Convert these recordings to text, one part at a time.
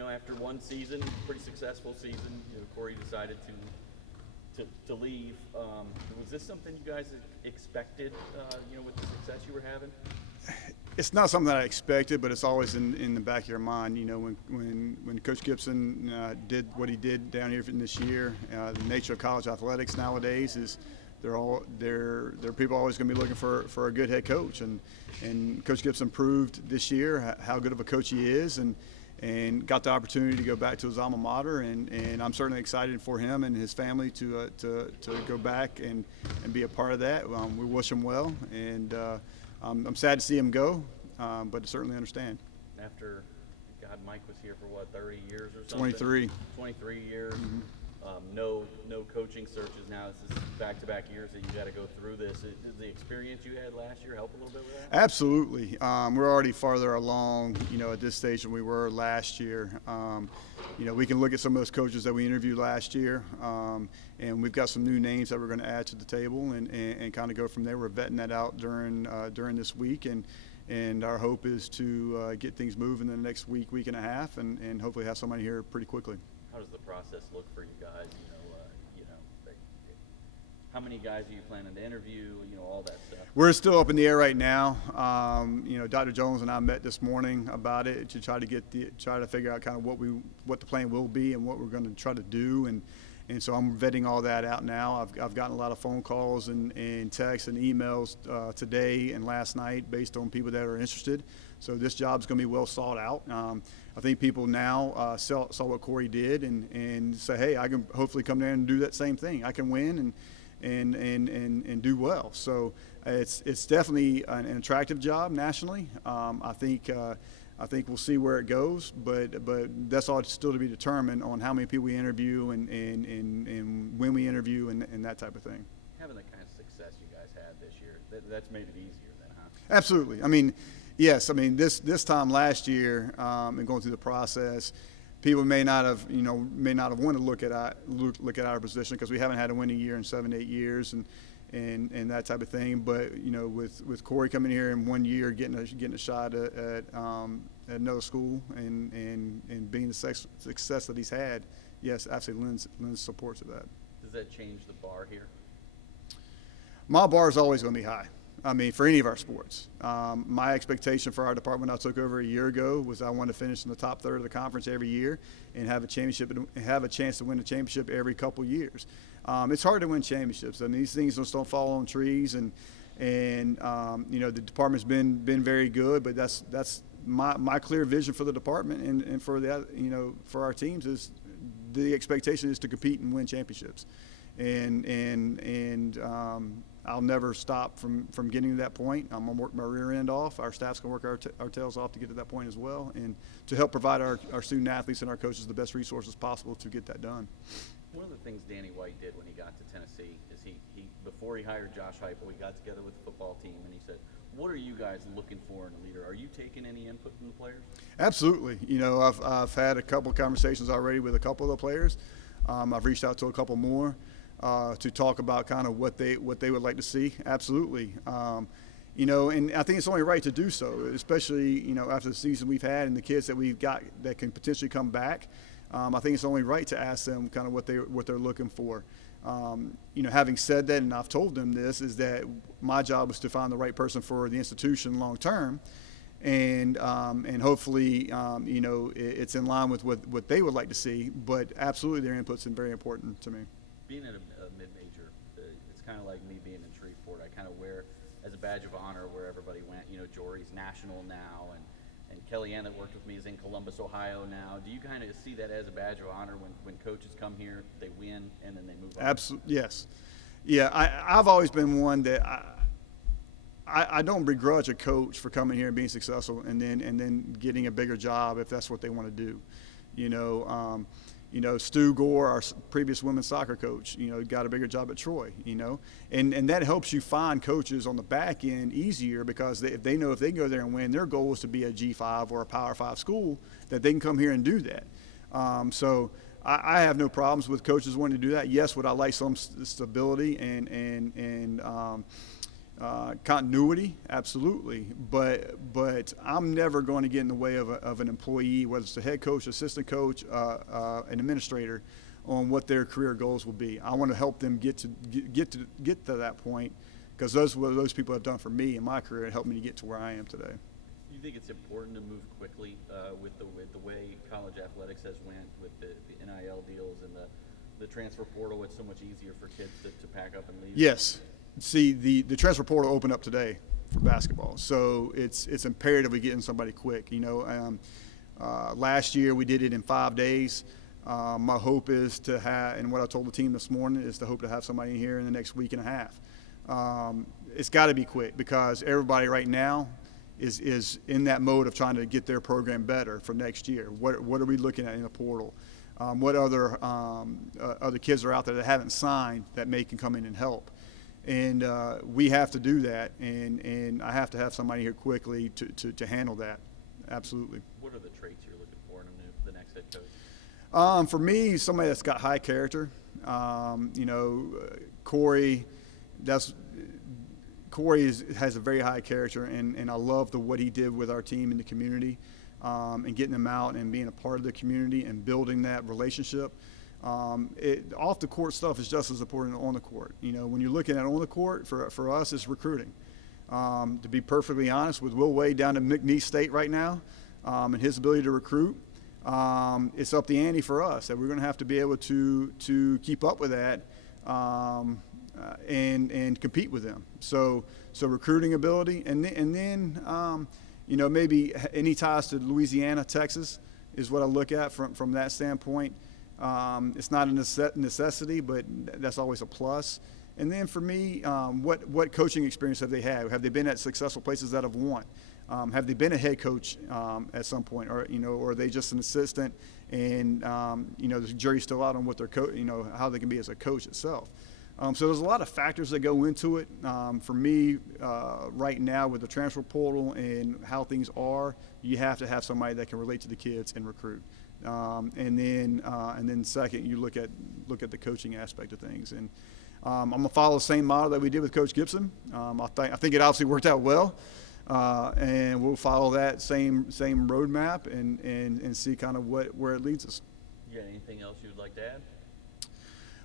after one season, pretty successful season, Corey decided to leave. Was this something you guys expected, with the success you were having? It's not something that I expected, but it's always in the back of your mind. When Coach Gibson did what he did down here in this year, the nature of college athletics nowadays is there are people always going to be looking for a good head coach, and Coach Gibson proved this year how good of a coach he is, and got the opportunity to go back to his alma mater, and I'm certainly excited for him and his family to go back and be a part of that. We wish him well, and I'm sad to see him go, but I certainly understand. After, God, Mike was here for what, 30 years or something? 23. 23 years. Mm-hmm. No coaching searches now. This is back-to-back years that you got to go through this. Did the experience you had last year help a little bit with that? Absolutely. We're already farther along, at this stage than we were last year. We can look at some of those coaches that we interviewed last year, and we've got some new names that we're going to add to the table and kind of go from there. We're vetting that out during this week, and our hope is to get things moving in the next week and a half, and hopefully have somebody here pretty quickly. How does the process look for you guys? How many guys are you planning to interview? All that stuff. We're still up in the air right now. Dr. Jones and I met this morning about it to try to figure out kind of what the plan will be and what we're going to try to do, and so I'm vetting all that out now. I've gotten a lot of phone calls and texts and emails today and last night based on people that are interested. So this job's going to be well sought out. I think people now saw what Corey did and say, hey, I can hopefully come there and do that same thing. I can win and do well. So it's definitely an attractive job nationally. I think we'll see where it goes, but that's all still to be determined on how many people we interview and when we interview and that type of thing. Having the kind of success you guys had this year, that's made it easier then, huh? Absolutely. Yes. This time last year and going through the process, people may not have wanted to look at our position because we haven't had a winning year in 7-8 years and that type of thing. But with Corey coming here in 1 year, getting a shot at another school and being the success that he's had, yes, absolutely lends support to that. Does that change the bar here? My bar is always going to be high. For any of our sports. My expectation for our department when I took over a year ago was I wanted to finish in the top third of the conference every year and have a championship and have a chance to win a championship every couple years. It's hard to win championships. These things just don't fall on trees, and the department's been very good, but that's my clear vision for the department and for the for our teams is the expectation is to compete and win championships, and I'll never stop from getting to that point. I'm going to work my rear end off. Our staff's going to work our tails off to get to that point as well, and to help provide our student athletes and our coaches the best resources possible to get that done. One of the things Danny White did when he got to Tennessee is he before he hired Josh Heupel, he got together with the football team and he said, what are you guys looking for in a leader? Are you taking any input from the players? Absolutely. I've had a couple of conversations already with a couple of the players. I've reached out to a couple more. To talk about kind of what they would like to see. Absolutely. And I think it's only right to do so, especially, after the season we've had and the kids that we've got that can potentially come back. I think it's only right to ask them kind of what they're looking for. Having said that, and I've told them this, is that my job is to find the right person for the institution long term. And hopefully, it's in line with what they would like to see. But absolutely, their input's been very important to me. Being at a mid-major, it's kind of like me being in Shreveport. I kind of wear as a badge of honor where everybody went. Jory's national now, and Kellyanne that worked with me is in Columbus, Ohio now. Do you kind of see that as a badge of honor when coaches come here, they win, and then they move on? Absolutely, yes. Yeah, I've always been one that I don't begrudge a coach for coming here and being successful and then getting a bigger job if that's what they want to do. Stu Gore, our previous women's soccer coach, got a bigger job at Troy, and that helps you find coaches on the back end easier because if they know if they can go there and win, their goal is to be a G5 or a Power 5 school, that they can come here and do that. So I have no problems with coaches wanting to do that. Yes, would I like some stability and Continuity, absolutely, but I'm never going to get in the way of an employee, whether it's the head coach, assistant coach, an administrator, on what their career goals will be. I want to help them get to that point, because those what those people have done for me in my career and helped me to get to where I am today. Do you think it's important to move quickly with the way college athletics has went with the NIL deals and the transfer portal? It's so much easier for kids to pack up and leave. Yes. See, the transfer portal opened up today for basketball, so it's imperative we get in somebody quick. Last year we did it in 5 days. My hope is to have, and what I told the team this morning is to hope to have somebody in here in the next week and a half. It's got to be quick, because everybody right now is in that mode of trying to get their program better for next year. What are we looking at in the portal? What other kids are out there that haven't signed that can come in and help? And we have to do that, and I have to have somebody here quickly to handle that. Absolutely. What are the traits you're looking for in the next head coach? For me, somebody that's got high character. Corey, has a very high character, and I love what he did with our team in the community, and getting them out and being a part of the community and building that relationship. Off the court stuff is just as important on the court. When you're looking at on the court, for us, it's recruiting. To be perfectly honest, with Will Wade down in McNeese State right now, and his ability to recruit, it's up the ante for us, that we're going to have to be able to keep up with that, and compete with them. So recruiting ability, and then maybe any ties to Louisiana, Texas is what I look at from that standpoint. It's not a necessity, but that's always a plus. And then for me, what coaching experience have they had? Have they been at successful places that have won? Have they been a head coach at some point, or are they just an assistant? And the jury's still out on what their how they can be as a coach itself. So there's a lot of factors that go into it. For me, right now with the transfer portal and how things are, you have to have somebody that can relate to the kids and recruit. And then second, you look at the coaching aspect of things. And I'm gonna follow the same model that we did with Coach Gibson. I think it obviously worked out well, and we'll follow that same roadmap and see kind of where it leads us. You got anything else you'd like to add?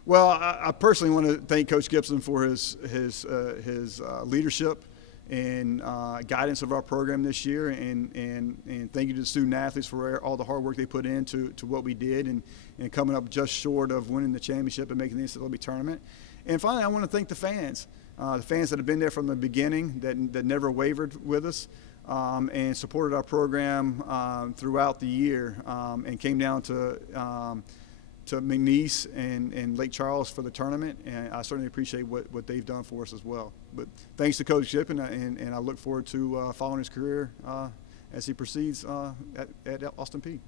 Well, I personally want to thank Coach Gibson for his leadership and guidance of our program this year, and thank you to the student athletes for all the hard work they put into what we did, and coming up just short of winning the championship and making the NCAA tournament. And finally, I want to thank the fans that have been there from the beginning, that never wavered with us, and supported our program throughout the year, and came down to McNeese and Lake Charles for the tournament, and I certainly appreciate what they've done for us as well. But thanks to Coach Ship, and I look forward to following his career as he proceeds at Austin Peay.